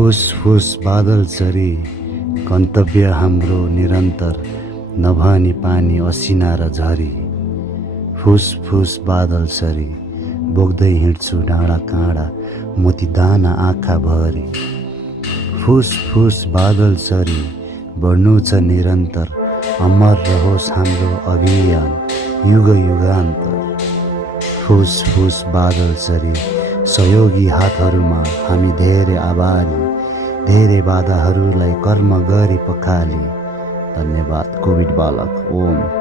फुस बादल चरी गन्तव्य हाम्रो निरन्तर नभनी पानी असिना र झरी। फुस बादल सरी बोक्दै हिँड्छु डाँडा काँडा मोती दाना आँखा भरी। फुस बादल सरी बढ्नु छ निरन्तर अमर रहोस् हाम्रो अभियान युग युगान्तर। फुस बादल सरी सहयोगी हातहरूमा हामी धेरै आभारी, धेरै बाधाहरूलाई कर्म गरी पखाली। धन्यवाद। कोभिड बालक ओम।